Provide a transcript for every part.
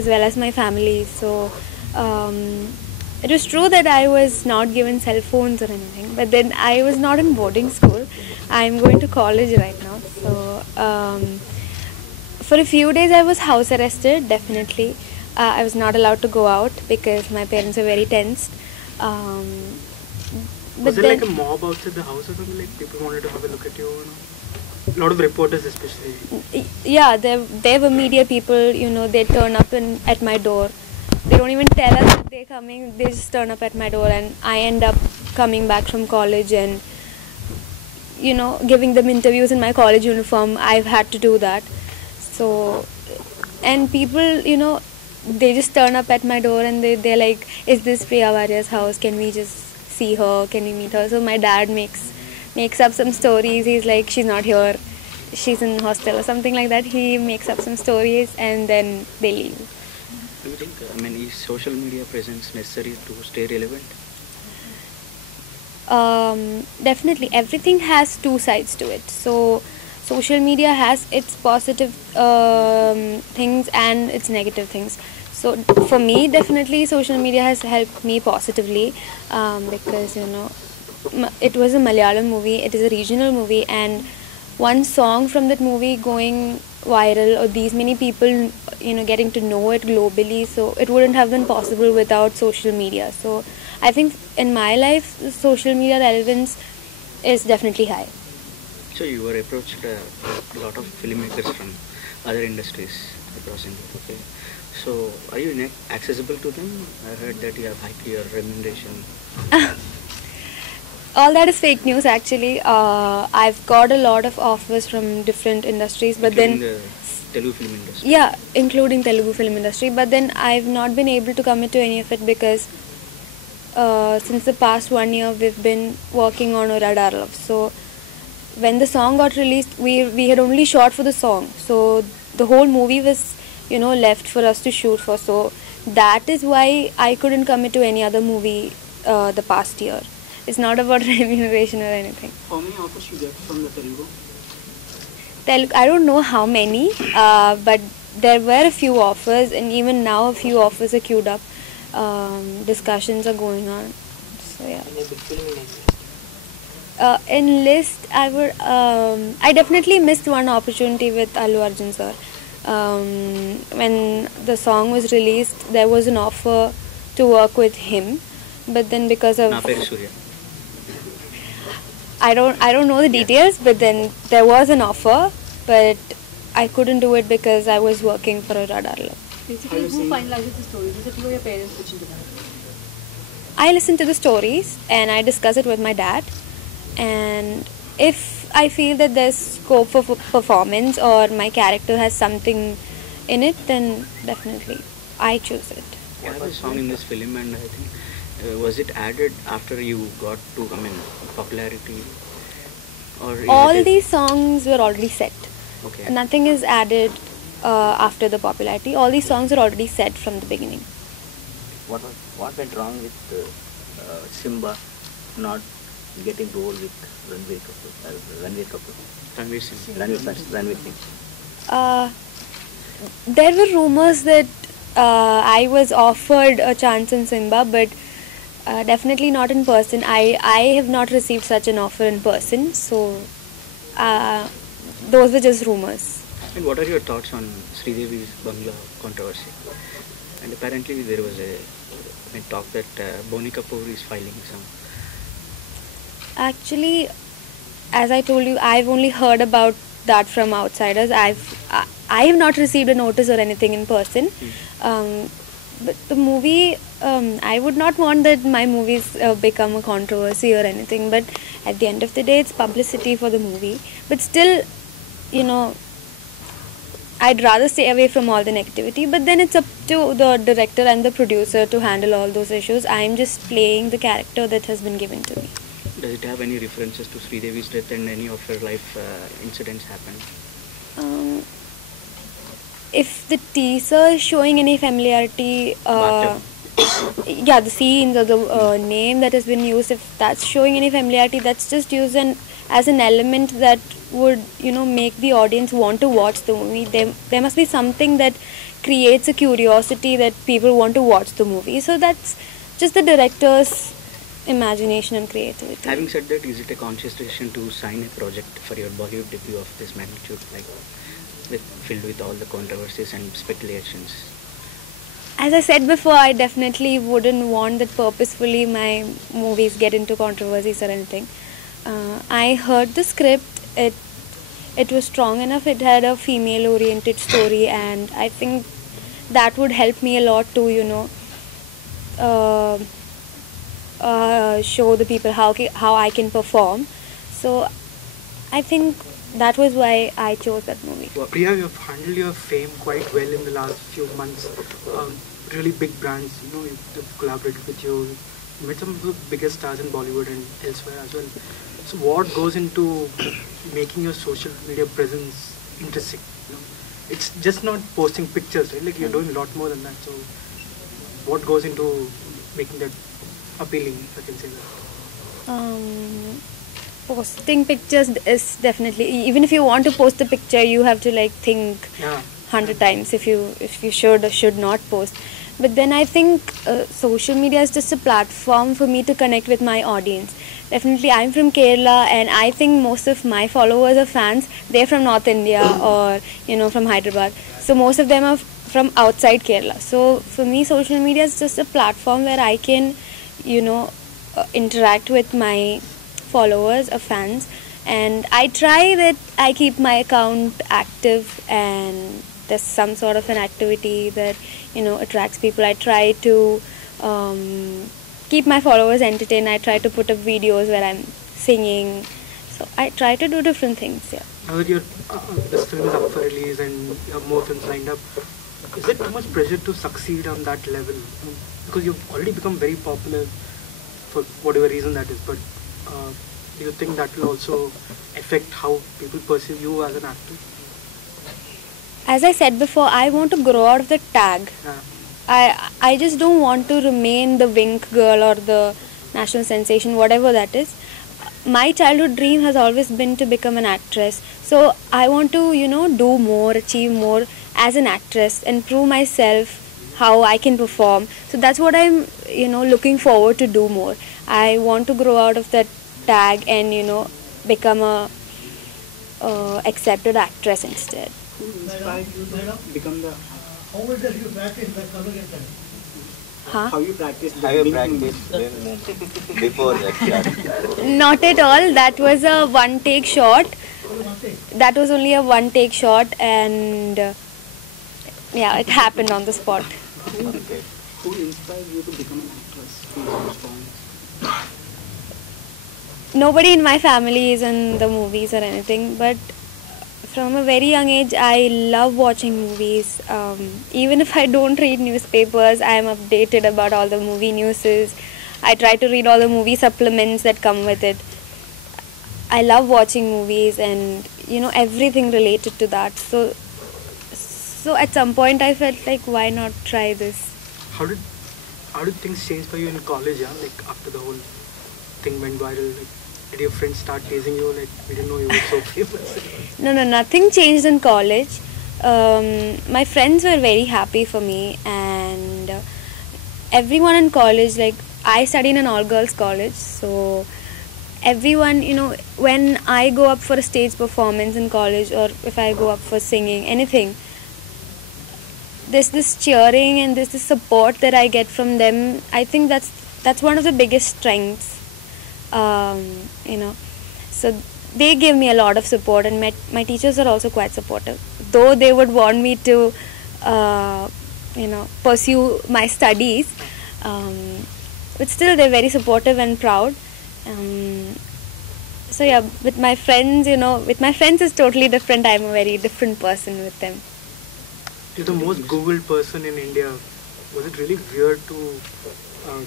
as well as my family. So it was true that I was not given cell phones or anything, but then I was not in boarding school. I'm going to college right now. So for a few days I was house arrested, definitely. I was not allowed to go out because my parents were very tense. Um, Was there like a mob outside the house or something? Like people wanted to have a look at you? A lot of reporters, especially. Yeah, there were media people. They turn up at my door. They don't even tell us that they're coming. They just turn up at my door, and I end up coming back from college and giving them interviews in my college uniform. I've had to do that. So, and people, they just turn up at my door and they're like, "Is this Priya Varrier's house? Can we just see her? Can we meet her?" So my dad makes up some stories. He's like, "She's not here. She's in hostel," or something like that. He makes up some stories and then they leave. Do you think, is social media presence necessary to stay relevant? Definitely, everything has two sides to it. So social media has its positive things and its negative things. So for me, definitely social media has helped me positively, because it was a Malayalam movie, it is a regional movie, and one song from that movie going viral, or these many people getting to know it globally, so it wouldn't have been possible without social media. So I think in my life, social media relevance is definitely high. So you were approached a lot of filmmakers from other industries across India, okay? So are you accessible to them? I heard that you have higher remuneration. All that is fake news actually. I've got a lot of offers from different industries, but Including then the Telugu film industry. Yeah, including Telugu film industry, but then I've not been able to commit to any of it because since the past 1 year we've been working on Radar Love. So when the song got released, we had only shot for the song, so the whole movie was left for us to shoot for. So that is why I couldn't commit to any other movie the past year. It's not about remuneration or anything. How many offers you get from the Telugu? I don't know how many, but there were a few offers, and even now a few offers are queued up. Discussions are going on. So yeah. And a big film in English. In list, I definitely missed one opportunity with Allu Arjun sir. When the song was released, there was an offer to work with him, but then because of Na peru Surya. I don't know the details, but then there was an offer, but I couldn't do it because I was working for a Radar Lab. Basically, who finalizes the stories? Is it you or your parents pitching to them? I listen to the stories and I discuss it with my dad, and if I feel that there's scope for performance or my character has something in it, then definitely I choose it. You have a song in this film, and I think was it added after you got to popularity, or All these songs were already set. Okay. Nothing is added after the popularity. All these songs are already set from the beginning. What went wrong with Simba not getting role with Ranveer Kapoor? Ranveer Singh. Ranveer Singh. There were rumors that I was offered a chance in Simba, but definitely not in person. I have not received such an offer in person, so those were just rumors. And what are your thoughts on Sridevi's Bangla controversy? And apparently there was a talk that Boni Kapoor is filing some. Actually, as I told you, I've only heard about that from outsiders. I have not received a notice or anything in person. But the movie, I would not want that my movies become a controversy or anything. But at the end of the day, it's publicity for the movie. But still, I'd rather stay away from all the negativity. But then it's up to the director and the producer to handle all those issues. I'm just playing the character that has been given to me. Does it have any references to Sridevi's death and any of her life incidents happened? If the teaser is showing any familiarity, yeah, the scenes or the name that has been used, if that's showing any familiarity, that's just used as an element that would make the audience want to watch the movie. There must be something that creates a curiosity that people want to watch the movie. So that's just the director's imagination and creativity. Having said that, is it a conscious decision to sign a project for your Bollywood debut of this magnitude, like filled with all the controversies and speculations? As I said before, I definitely wouldn't want that purposefully my movies get into controversies or anything. I heard the script. It was strong enough. It had a female-oriented story, and I think that would help me a lot to show the people how I can perform. So I think that was why I chose that movie. Well, Priya, you've handled your fame quite well in the last few months. Really big brands, they've collaborated with you. You met some of the biggest stars in Bollywood and elsewhere as well. So what goes into making your social media presence interesting? It's just not posting pictures, right? Like you're doing a lot more than that. So what goes into making that appealing, if I can say that? Posting pictures is definitely, even if you want to post a picture, you have to think 100 times if you should or should not post. But then I think social media is just a platform for me to connect with my audience. Definitely, I'm from Kerala, and I think most of my followers or fans, they're from North India or from Hyderabad. So most of them are from outside Kerala. So for me, social media is just a platform where I can interact with my followers or fans, and I try that I keep my account active, and there's some sort of an activity that attracts people. I try to keep my followers entertained. I try to put up videos where I'm singing, so I try to do different things. Now that this film is up for release and you have more films lined up, is it too much pressure to succeed on that level? Because you've already become very popular for whatever reason that is, but do you think that will also affect how people perceive you as an actor? As I said before, I want to grow out of the tag. I just don't want to remain the Wink girl or the national sensation, whatever that is. My childhood dream has always been to become an actress. So I want to, do more, achieve more as an actress and prove myself how I can perform. So that's what I'm, looking forward to do more. I want to grow out of that tag and, become a accepted actress instead. Who inspired you to become the... How much does you practice that communication? How you practice the Have you practiced before that shot? Not at all. That was a one-take shot. That was only a one-take shot, and it happened on the spot. Okay. Who inspired you to become an actress? Who was Nobody in my family is in the movies or anything, but from a very young age, I love watching movies. Even if I don't read newspapers, I am updated about all the movie newses. I try to read all the movie supplements that come with it. I love watching movies and everything related to that. So at some point, I felt like, why not try this? How did things change for you in college? After the whole thing went viral, did your friends start teasing you? We didn't know you were so famous. No, nothing changed in college. My friends were very happy for me, and everyone in college, I studied in an all-girls college, so everyone, when I go up for a stage performance in college, or if I go up for singing, anything, there's this cheering and there's this support that I get from them. I think that's one of the biggest strengths. So they give me a lot of support, and my teachers are also quite supportive, though they would want me to pursue my studies, but still they're very supportive and proud. With my friends, it's totally different. I'm a very different person with them. You're the most Googled person in India. Was it really weird to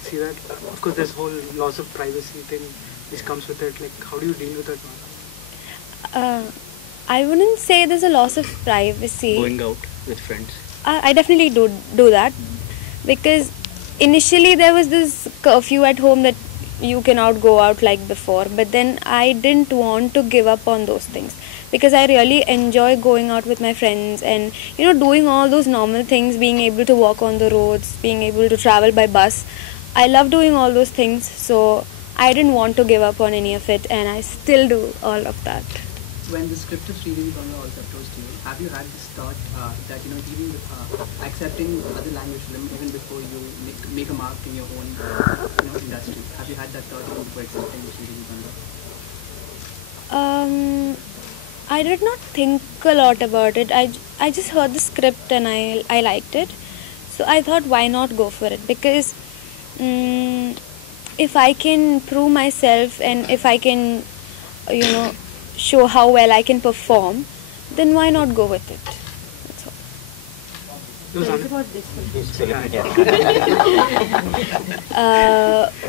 see that? Of course, this whole loss of privacy thing which comes with it. How do you deal with that now? I wouldn't say there's a loss of privacy. Going out with friends? I definitely do that, because initially there was this curfew at home that you cannot go out like before. But then I didn't want to give up on those things because I really enjoy going out with my friends and doing all those normal things, being able to walk on the roads, being able to travel by bus. I love doing all those things, so I didn't want to give up on any of it, and I still do all of that. When the script is reading on the also approach to you, have you had this thought that even with accepting other language film even before you make a mark in your own industry? Have you had that thought even before accepting reading on I did not think a lot about it. I just heard the script and I liked it, so I thought, why not go for it? Because if I can prove myself and if I can show how well I can perform, then why not go with it? That's all. Tell us about this film. This film, yeah.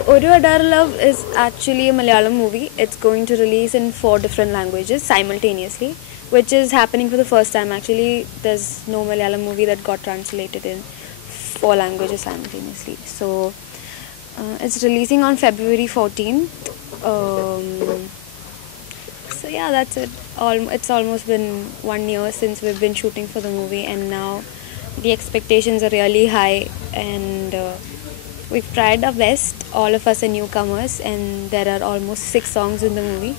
Oru Adar Love is actually a Malayalam movie. It's going to release in 4 different languages simultaneously, which is happening for the first time. Actually, there's no Malayalam movie that got translated in 4 languages simultaneously. So it's releasing on February 14th. So yeah, that's it. It's almost been 1 year since we've been shooting for the movie, and now the expectations are really high, and we've tried our best. All of us are newcomers, and there are almost 6 songs in the movie.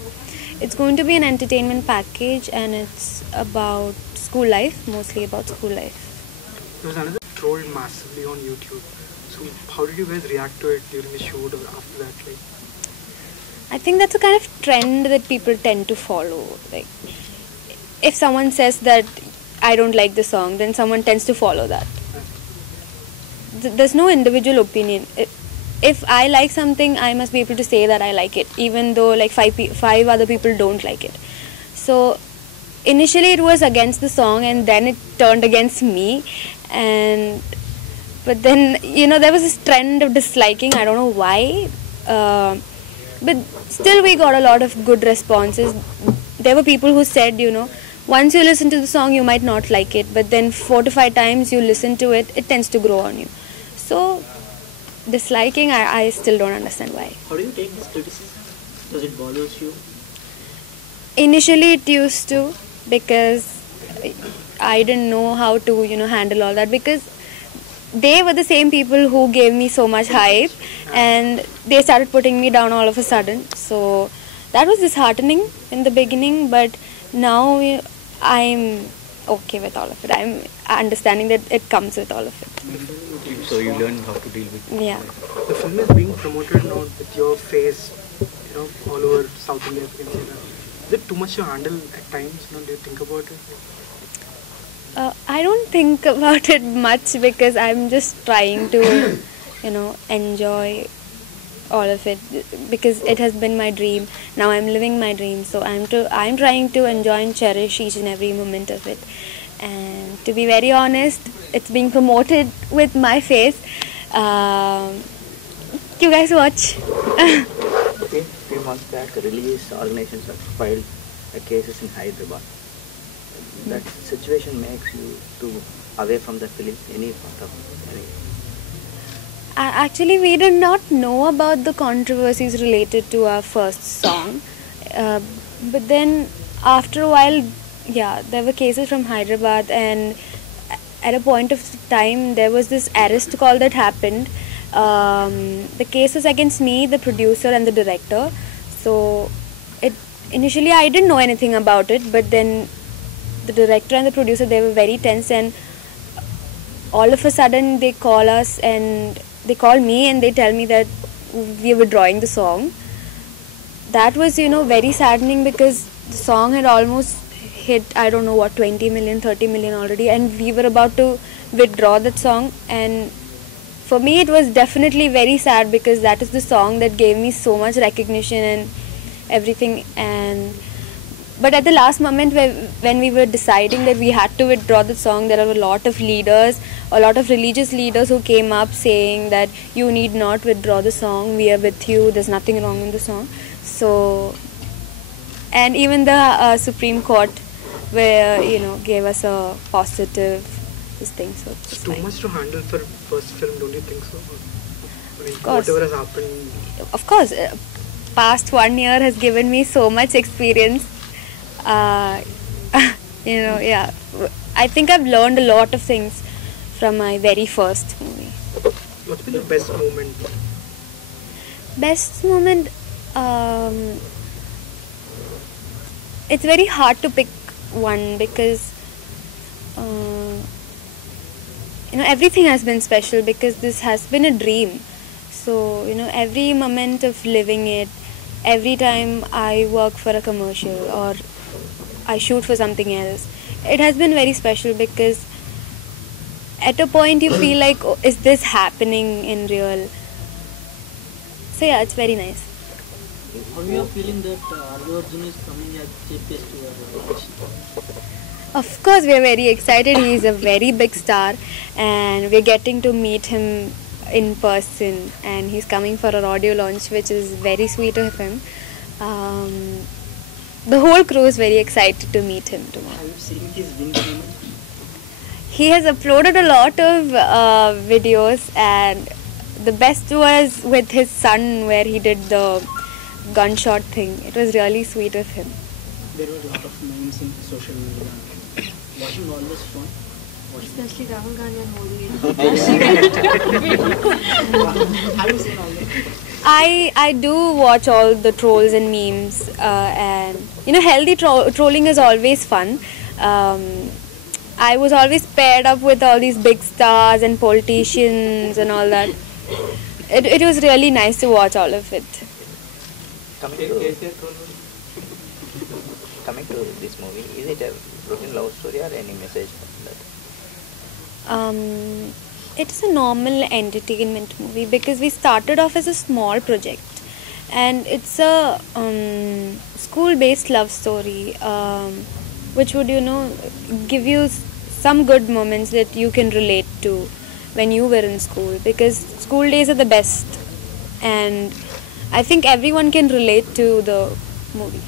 It's going to be an entertainment package, and it's about school life, mostly about school life. There was another trolled massively on YouTube. So how did you guys react to it during the shoot or after that? Like, I think that's a kind of trend that people tend to follow. Like, if someone says that I don't like the song, then someone tends to follow that. There's no individual opinion. If I like something, I must be able to say that I like it, even though like five other people don't like it. So initially it was against the song, and then it turned against me. But then there was this trend of disliking. I don't know why. But still we got a lot of good responses. There were people who said, once you listen to the song, you might not like it, but then 4 to 5 times you listen to it, it tends to grow on you. So disliking, I still don't understand why. How do you take this criticism? Does it bother you? Initially it used to, because I didn't know how to handle all that, because they were the same people who gave me so much hype, and they started putting me down all of a sudden. So that was disheartening in the beginning, but now I'm okay with all of it. I'm understanding that it comes with all of it. So you learn how to deal with it. Yeah. the film is being promoted now with your face, all over South India, if you can say that. Is it too much to handle at times? Do you think about it? I don't think about it much, because I'm just trying to, enjoy all of it, because it has been my dream. Now I'm living my dream, so I'm trying to enjoy and cherish each and every moment of it. And to be very honest, it's being promoted with my face. You guys watch. Okay, a few months back, religious organizations have filed cases in Hyderabad. That situation makes you to away from the film, any part of any. Actually, we did not know about the controversies related to our first song. But then after a while, there were cases from Hyderabad, and at a point of time there was this arrest call that happened. The case was against me, the producer and the director. So initially I didn't know anything about it, but then the director and the producer, they were very tense, and all of a sudden they call us, and they call me and they tell me that we are withdrawing the song. That was very saddening, because the song had almost hit, I don't know what, 20 million, 30 million already, and we were about to withdraw that song. And for me it was definitely very sad, because that is the song that gave me so much recognition and everything. But at the last moment, when we were deciding that we had to withdraw the song, there were a lot of leaders, a lot of religious leaders who came up saying that you need not withdraw the song, we are with you, there's nothing wrong in the song. So, and even the Supreme Court, where gave us a positive this thing. So It's too much to handle for first film, don't you think so? I mean, Of course. whatever has happened, Of course, past 1 year has given me so much experience. Uh, yeah. I think I've learned a lot of things from my very first movie. what's been the best moment? Best moment, it's very hard to pick one because everything has been special because this has been a dream. So every moment of living it, every time I work for a commercial or I shoot for something else, it has been very special because at a point you feel like, oh, is this happening in real? So yeah, it's very nice. How you are feeling that Allu Arjun is coming as chief guest to your launch? Of course, we are very excited. He is a very big star, and we're getting to meet him in person. And he's coming for our audio launch, which is very sweet of him. The whole crew is very excited to meet him tomorrow. Have you seen his wing moment? He has uploaded a lot of videos, and the best was with his son, where he did the gunshot thing. It was really sweet of him. There were a lot of memes in social media. Watching all this fun. Especially Rahul Gandhi and Modi. Have you seen all that? I do watch all the trolls and memes, and healthy trolling is always fun. I was always paired up with all these big stars and politicians and all that. It was really nice to watch all of it. Coming to this movie, is it a routine love story or any message from that? It is a normal entertainment movie because we started off as a small project, and it's a school-based love story, which would give you some good moments that you can relate to when you were in school, because school days are the best, and I think everyone can relate to the movie.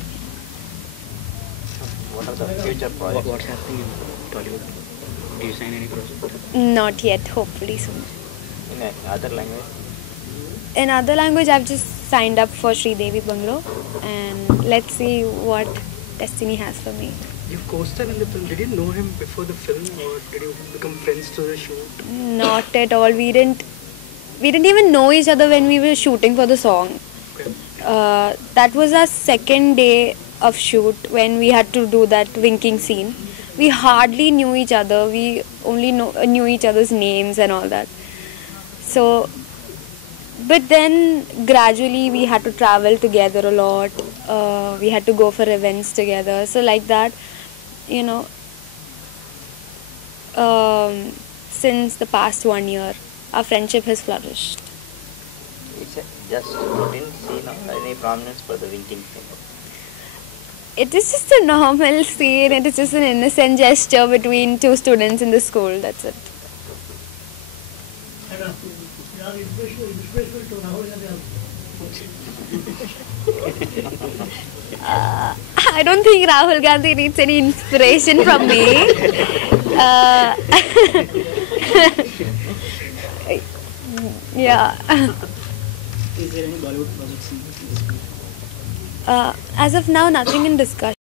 What are the future projects? What's happening in Tollywood? Do you sign any project? Not yet, hopefully soon. In other language? In other language, I've just signed up for Devi Bungalow, and let's see what destiny has for me. You co-starred in the film. Did you know him before the film, or did you become friends through the shoot? Not at all. We didn't even know each other when we were shooting for the song. Okay. That was our second day of shoot when we had to do that winking scene. We hardly knew each other. We only knew each other's names and all that. So, but then gradually we had to travel together a lot. We had to go for events together. So like that, since the past 1 year, our friendship has flourished. It's just routine scene or any prominence for the winking scene? It is just a normal scene. It is just an innocent gesture between two students in the school. That's it. And you are inspirational to Rahul Gandhi. I don't think Rahul Gandhi needs any inspiration from me. Yeah. Is there any Bollywood projects in this movie? As of now, nothing in discussion.